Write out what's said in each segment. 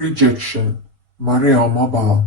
Rejection, Mariama Ba.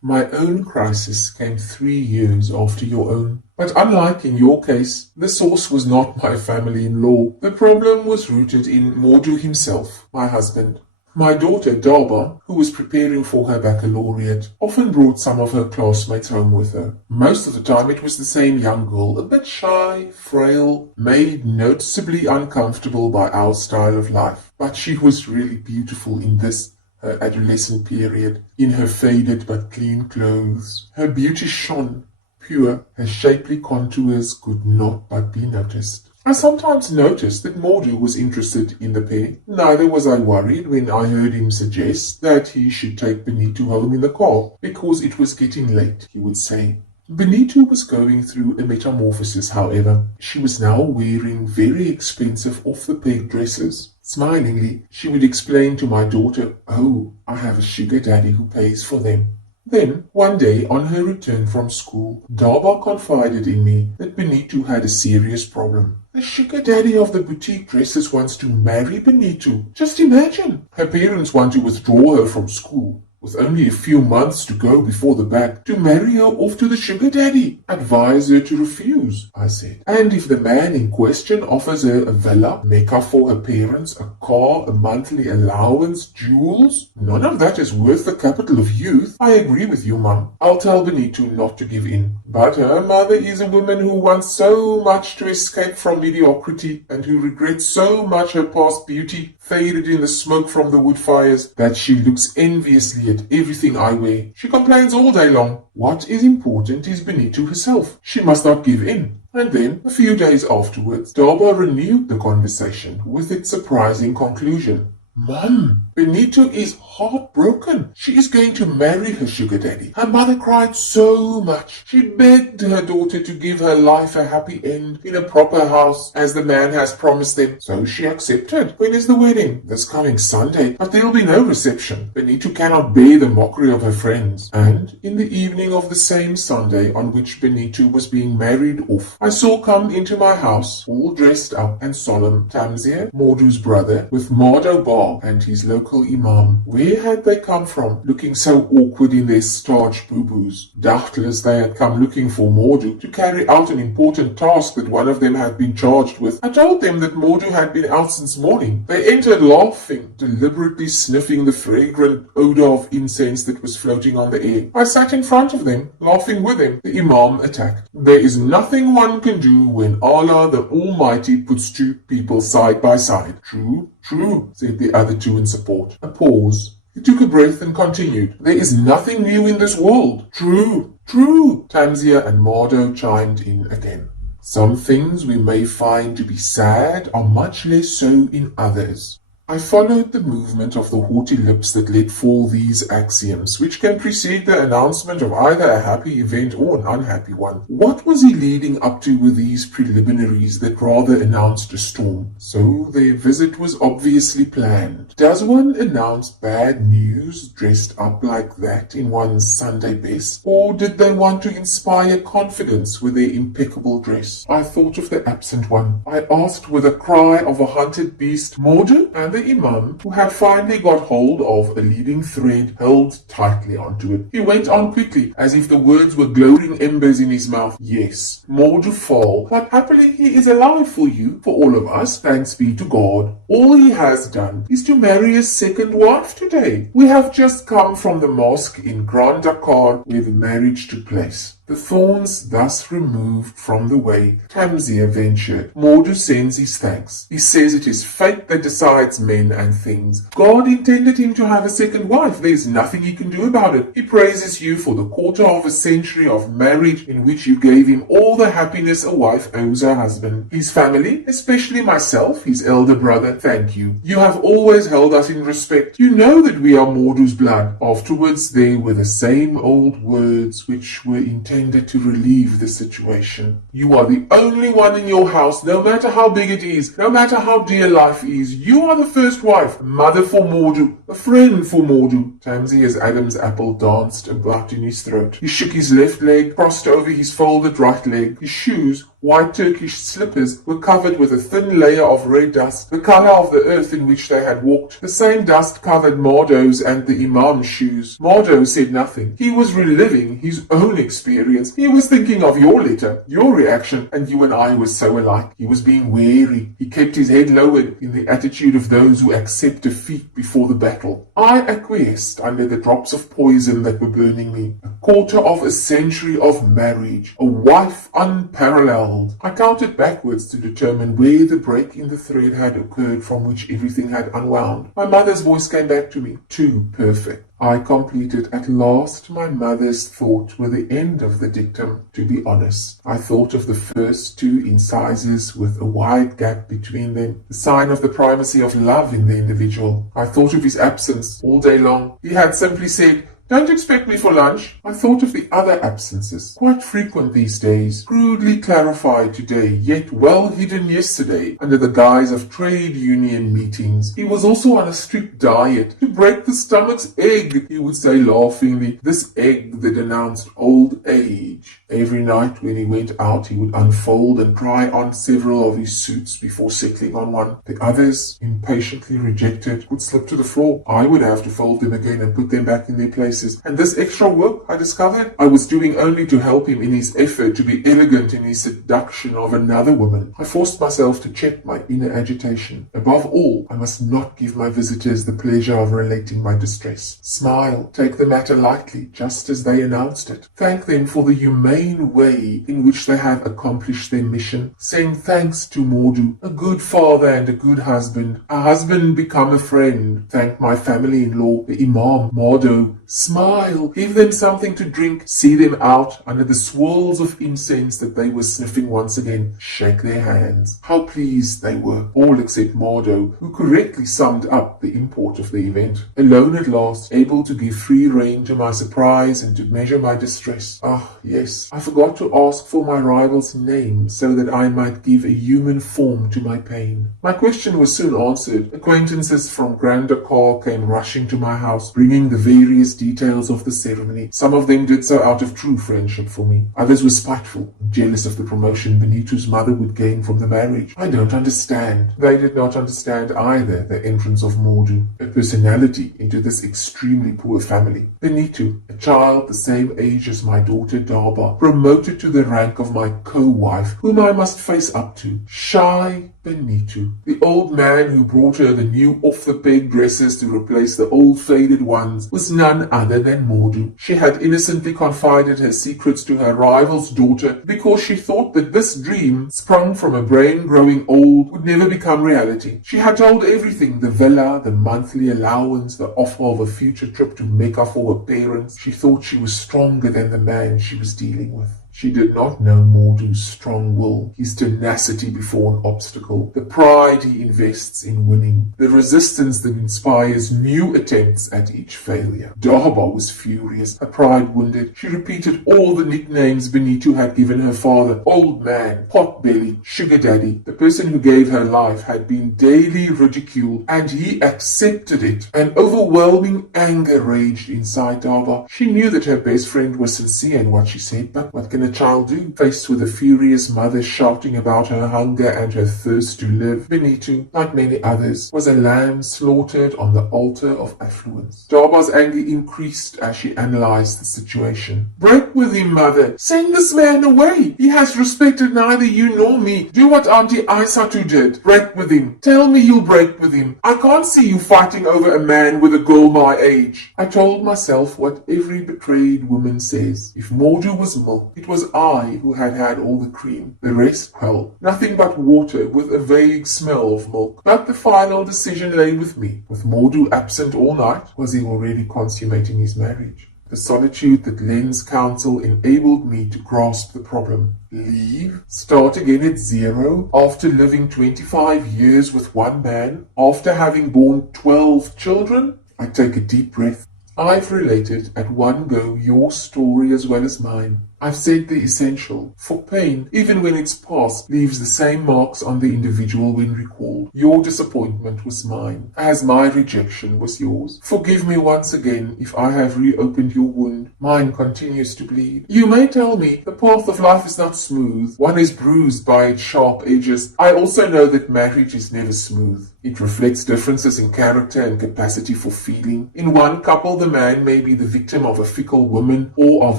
My own crisis came 3 years after your own. But unlike in your case, the source was not my family-in-law. The problem was rooted in Mordu himself, my husband. My daughter, Daba, who was preparing for her baccalaureate, often brought some of her classmates home with her. Most of the time it was the same young girl, a bit shy, frail, made noticeably uncomfortable by our style of life. But she was really beautiful in this, her adolescent period, in her faded but clean clothes. Her beauty shone, pure, her shapely contours could not but be noticed. I sometimes noticed that Mordu was interested in the pair. Neither was I worried when I heard him suggest that he should take Benito home in the car, because it was getting late, he would say. Benito was going through a metamorphosis, however. She was now wearing very expensive off-the-peg dresses. Smilingly, she would explain to my daughter, "Oh, I have a sugar daddy who pays for them." Then, one day, on her return from school, Daba confided in me that Benito had a serious problem. The sugar daddy of the boutique dresses wants to marry Benito. Just imagine! Her parents want to withdraw her from school, with only a few months to go before the bac, to marry her off to the sugar daddy. Advise her to refuse, I said. And if the man in question offers her a villa, Mecca for her parents, a car, a monthly allowance, jewels, none of that is worth the capital of youth. I agree with you, Mum. I'll tell Benito not to give in. But her mother is a woman who wants so much to escape from mediocrity and who regrets so much her past beauty faded in the smoke from the wood fires that she looks enviously at everything I wear. She complains all day long. What is important is Benito herself. She must not give in. And then, a few days afterwards, Daba renewed the conversation with its surprising conclusion. Mum, Benito is heartbroken. She is going to marry her sugar daddy. Her mother cried so much. She begged her daughter to give her life a happy end in a proper house, as the man has promised them. So she accepted. When is the wedding? This coming Sunday, but there will be no reception. Benito cannot bear the mockery of her friends. And in the evening of the same Sunday on which Benito was being married off, I saw come into my house, all dressed up and solemn, Tamzia, Mordu's brother, with Mardo Ba and his local imam. Where had they come from, looking so awkward in their starched boo-boos? Doubtless they had come looking for Mordu to carry out an important task that one of them had been charged with. I told them that Mordu had been out since morning. They entered laughing, deliberately sniffing the fragrant odor of incense that was floating on the air. I sat in front of them, laughing with them. The imam attacked. There is nothing one can do when Allah the Almighty puts two people side by side. True, true, said the other two in support. A pause. He took a breath and continued. There is nothing new in this world. True, true. Tamzia and Mardo chimed in again. Some things we may find to be sad are much less so in others. I followed the movement of the haughty lips that let fall these axioms, which can precede the announcement of either a happy event or an unhappy one. What was he leading up to with these preliminaries that rather announced a storm? So their visit was obviously planned. Does one announce bad news dressed up like that in one's Sunday best? Or did they want to inspire confidence with their impeccable dress? I thought of the absent one. I asked with a cry of a hunted beast, Mordu? And the imam, who had finally got hold of a leading thread, held tightly onto it. He went on quickly, as if the words were glowing embers in his mouth. Yes, more to fall, but happily he is alive for you, for all of us, thanks be to God. All he has done is to marry his second wife today. We have just come from the mosque in Grand Dakar, where the marriage took place. The thorns thus removed from the way, Tamzia ventured. Mordu sends his thanks. He says it is fate that decides men and things. God intended him to have a second wife. There is nothing he can do about it. He praises you for the quarter of a century of marriage in which you gave him all the happiness a wife owes her husband. His family, especially myself, his elder brother, thank you. You have always held us in respect. You know that we are Mordu's blood. Afterwards, they were the same old words which were intended to relieve the situation. You are the only one in your house, no matter how big it is, no matter how dear life is. You are the first wife, mother for Mordu, a friend for Mordu. Tamzia's Adam's apple danced about in his throat. He shook his left leg, crossed over his folded right leg. His shoes White Turkish slippers were covered with a thin layer of red dust, the color of the earth in which they had walked. The same dust covered Mardo's and the Imam's shoes. Mardo said nothing. He was reliving his own experience. He was thinking of your letter, your reaction, and you and I were so alike. He was being wary. He kept his head lowered in the attitude of those who accept defeat before the battle. I acquiesced under the drops of poison that were burning me. A quarter of a century of marriage, a wife unparalleled. I counted backwards to determine where the break in the thread had occurred from which everything had unwound. My mother's voice came back to me. Too perfect. I completed at last my mother's thought with the end of the dictum. To be honest, I thought of the first two incisors with a wide gap between them, the sign of the primacy of love in the individual. I thought of his absence all day long. He had simply said, "Don't expect me for lunch." I thought of the other absences, quite frequent these days, crudely clarified today, yet well hidden yesterday, under the guise of trade union meetings. He was also on a strict diet, to break the stomach's egg, he would say laughingly, this egg that announced old age. Every night when he went out, he would unfold and try on several of his suits before settling on one. The others, impatiently rejected, would slip to the floor. I would have to fold them again and put them back in their places. And this extra work, I discovered, I was doing only to help him in his effort to be elegant in his seduction of another woman. I forced myself to check my inner agitation. Above all, I must not give my visitors the pleasure of relating my distress. Smile, take the matter lightly, just as they announced it. Thank them for the humane way in which they have accomplished their mission. Send thanks to Mordu, a good father and a good husband. A husband become a friend. Thank my family-in-law, the Imam, Mardo. Smile, give them something to drink, see them out under the swirls of incense that they were sniffing once again, shake their hands. How pleased they were, all except Mardo, who correctly summed up the import of the event. Alone at last, able to give free rein to my surprise and to measure my distress. Ah, yes, I forgot to ask for my rival's name so that I might give a human form to my pain. My question was soon answered. Acquaintances from Grand Dakar came rushing to my house, bringing the various details of the ceremony. Some of them did so out of true friendship for me. Others were spiteful, jealous of the promotion Benito's mother would gain from the marriage. I don't understand. They did not understand either the entrance of Mordu, a personality into this extremely poor family. Benito, a child the same age as my daughter Daba, promoted to the rank of my co-wife, whom I must face up to. Shy Benito, the old man who brought her the new off-the-peg dresses to replace the old faded ones, was none other than Mordu. She had innocently confided her secrets to her rival's daughter because she thought that this dream, sprung from a brain growing old, would never become reality. She had told everything, the villa, the monthly allowance, the offer of a future trip to Mecca for her parents. She thought she was stronger than the man she was dealing with. She did not know Mordu's strong will, his tenacity before an obstacle, the pride he invests in winning, the resistance that inspires new attempts at each failure. Daba was furious, her pride wounded. She repeated all the nicknames Benito had given her father: old man, pot-belly, sugar daddy. The person who gave her life had been daily ridiculed, and he accepted it. An overwhelming anger raged inside Daba. She knew that her best friend was sincere in what she said, but what can a child do? Faced with a furious mother shouting about her hunger and her thirst to live, Benito, like many others, was a lamb slaughtered on the altar of affluence. Daba's anger increased as she analyzed the situation. Break with him, mother. Send this man away. He has respected neither you nor me. Do what Auntie Aisatu did. Break with him. Tell me you'll break with him. I can't see you fighting over a man with a girl my age. I told myself what every betrayed woman says. If Mordu was milk, it was I who had had all the cream. The rest, well, nothing but water with a vague smell of milk. But the final decision lay with me. With Mordu absent all night, was he already consummating his marriage? The solitude that lends counsel enabled me to grasp the problem. Leave? Start again at zero? After living 25 years with one man? After having borne 12 children? I take a deep breath. I've related at one go your story as well as mine. I've said the essential. For pain, even when it's past, leaves the same marks on the individual when recalled. Your disappointment was mine, as my rejection was yours. Forgive me once again if I have reopened your wound. Mine continues to bleed. You may tell me the path of life is not smooth. One is bruised by its sharp edges. I also know that marriage is never smooth. It reflects differences in character and capacity for feeling. In one couple, the man may be the victim of a fickle woman or of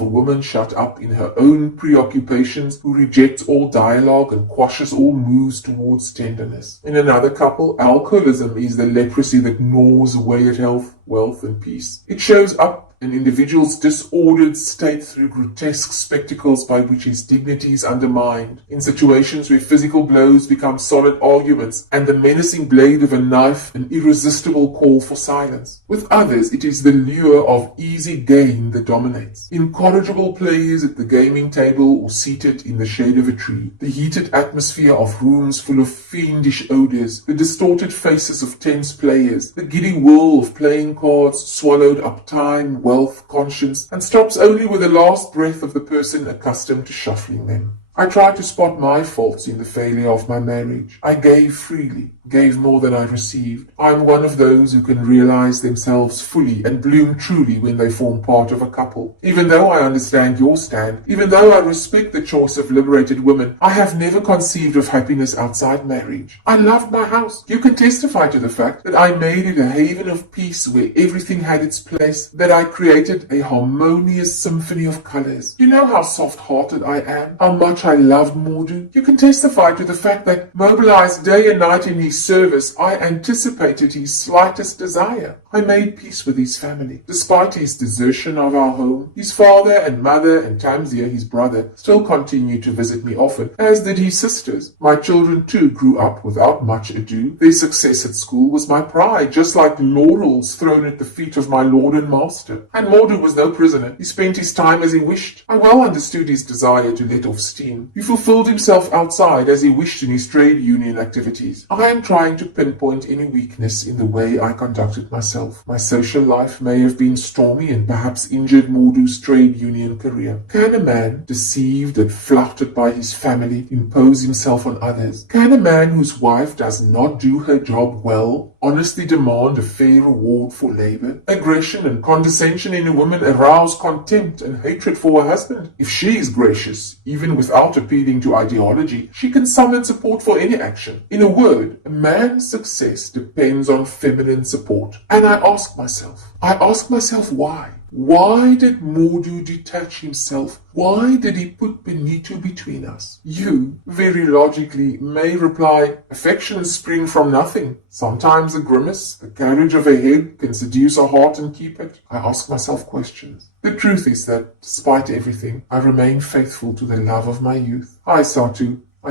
a woman shut up in her own preoccupations who rejects all dialogue and quashes all moves towards tenderness. In another couple, alcoholism is the leprosy that gnaws away at health, wealth, and peace. It shows up an individual's disordered state through grotesque spectacles by which his dignity is undermined, in situations where physical blows become solid arguments and the menacing blade of a knife an irresistible call for silence. With others, it is the lure of easy gain that dominates. Incorrigible players at the gaming table or seated in the shade of a tree, the heated atmosphere of rooms full of fiendish odors, the distorted faces of tense players, the giddy whirl of playing cards swallowed up time, wealth, conscience, and stops only with the last breath of the person accustomed to shuffling them. I tried to spot my faults in the failure of my marriage. I gave freely, gave more than I received. I'm one of those who can realize themselves fully and bloom truly when they form part of a couple. Even though I understand your stand, even though I respect the choice of liberated women, I have never conceived of happiness outside marriage. I loved my house. You can testify to the fact that I made it a haven of peace where everything had its place, that I created a harmonious symphony of colors. You know how soft-hearted I am, how much I loved Mordu. You can testify to the fact that, mobilized day and night in his service, I anticipated his slightest desire. I made peace with his family. Despite his desertion of our home, his father and mother and Tamzia, his brother, still continued to visit me often, as did his sisters. My children too grew up without much ado. Their success at school was my pride, just like laurels thrown at the feet of my lord and master. And Mordu was no prisoner. He spent his time as he wished. I well understood his desire to let off steam. He fulfilled himself outside as he wished in his trade union activities. I am trying to pinpoint any weakness in the way I conducted myself. My social life may have been stormy and perhaps injured Mordu's trade union career. Can a man, deceived and flouted by his family, impose himself on others? Can a man whose wife does not do her job well honestly demand a fair reward for labor? Aggression and condescension in a woman arouse contempt and hatred for her husband. If she is gracious, even without appealing to ideology, she can summon support for any action. In a word, a man's success depends on feminine support. And I ask myself why? Why did Mordu detach himself? Why did he put Benito between us? You, very logically, may reply, affections spring from nothing. Sometimes a grimace, the carriage of a head, can seduce a heart and keep it. I ask myself questions. The truth is that, despite everything, I remain faithful to the love of my youth. I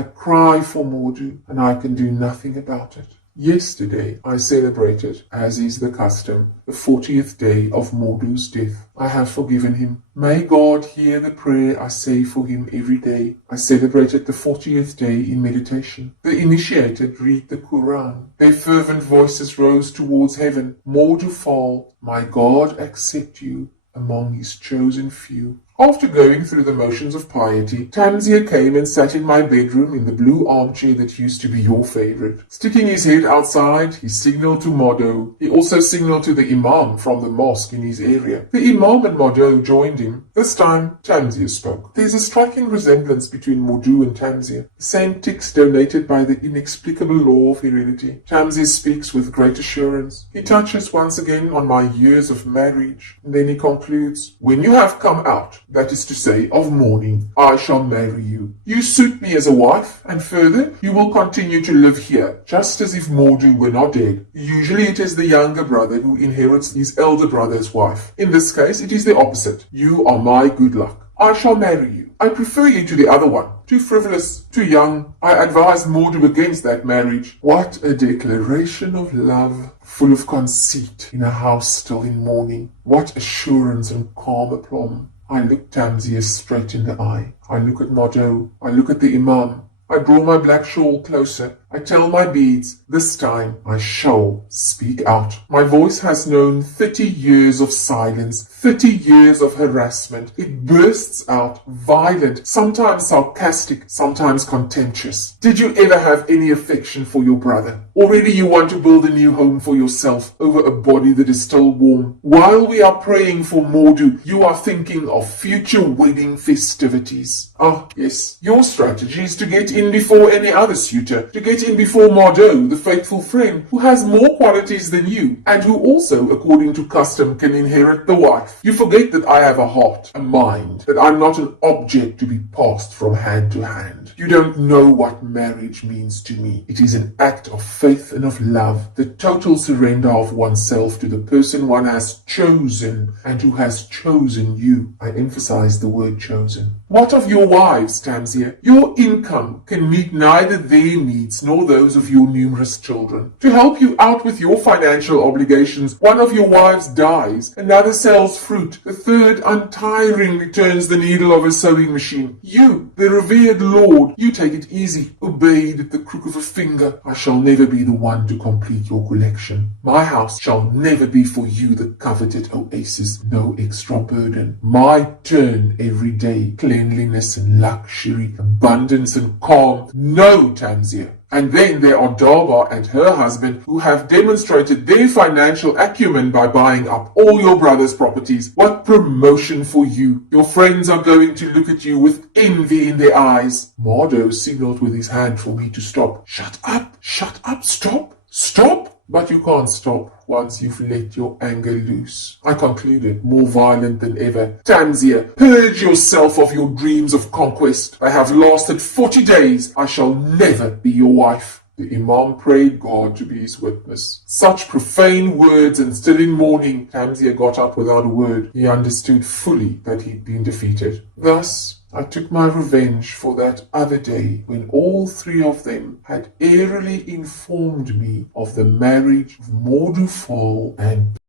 cry for Mordu, and I can do nothing about it. Yesterday I celebrated, as is the custom, the 40th day of Mordu's death. I have forgiven him. May God hear the prayer I say for him every day. I celebrated the 40th day in meditation. The initiated read the Quran. Their fervent voices rose towards heaven. Mordu fall, my God accept you among his chosen few. After going through the motions of piety, Tamzia came and sat in my bedroom in the blue armchair that used to be your favorite. Sticking his head outside, he signaled to Modo. He also signaled to the Imam from the mosque in his area. The Imam and Modo joined him. This time, Tamzia spoke. There is a striking resemblance between Mordu and Tamzia. The same tics donated by the inexplicable law of heredity. Tamzia speaks with great assurance. He touches once again on my years of marriage, and then he concludes, when you have come out, that is to say, of mourning, I shall marry you. You suit me as a wife, and further, you will continue to live here, just as if Mordu were not dead. Usually it is the younger brother who inherits his elder brother's wife. In this case, it is the opposite. You are my good luck. I shall marry you. I prefer you to the other one. Too frivolous, too young. I advise Mordu against that marriage. What a declaration of love, full of conceit, in a house still in mourning. What assurance and calm aplomb. I look Tamzia straight in the eye. I look at Modo. I look at the Imam. I draw my black shawl closer. I tell my beads, this time I shall speak out. My voice has known 30 years of silence, 30 years of harassment. It bursts out, violent, sometimes sarcastic, sometimes contemptuous. Did you ever have any affection for your brother? Already you want to build a new home for yourself over a body that is still warm. While we are praying for Mordu, you are thinking of future wedding festivities. Ah, yes, your strategy is to get in before any other suitor, to get in before Mardo, the faithful friend, who has more qualities than you, and who also, according to custom, can inherit the wife. You forget that I have a heart, a mind, that I'm not an object to be passed from hand to hand. You don't know what marriage means to me. It is an act of faith and of love, the total surrender of oneself to the person one has chosen and who has chosen you. I emphasize the word chosen. What of your wives, Tamzia? Your income can meet neither their needs nor those of your numerous children. To help you out with your financial obligations, one of your wives dies, another sells fruit, the third untiringly turns the needle of a sewing machine. You, the revered lord, you take it easy, obeyed at the crook of a finger. I shall never be the one to complete your collection. My house shall never be for you the coveted oasis, no extra burden. My turn every day, cleanliness and luxury, abundance and calm. No, Tamzia. And then there are Darba and her husband who have demonstrated their financial acumen by buying up all your brother's properties. What promotion for you! Your friends are going to look at you with envy in their eyes. Mardo signaled with his hand for me to stop. Shut up! Shut up! Stop! Stop! But you can't stop once you've let your anger loose. I concluded, more violent than ever. Tamzia, purge yourself of your dreams of conquest. I have lasted 40 days. I shall never be your wife. The Imam prayed God to be his witness. Such profane words, and still in mourning, Tamzia got up without a word. He understood fully that he'd been defeated. Thus, I took my revenge for that other day when all three of them had airily informed me of the marriage of Mordu Fall and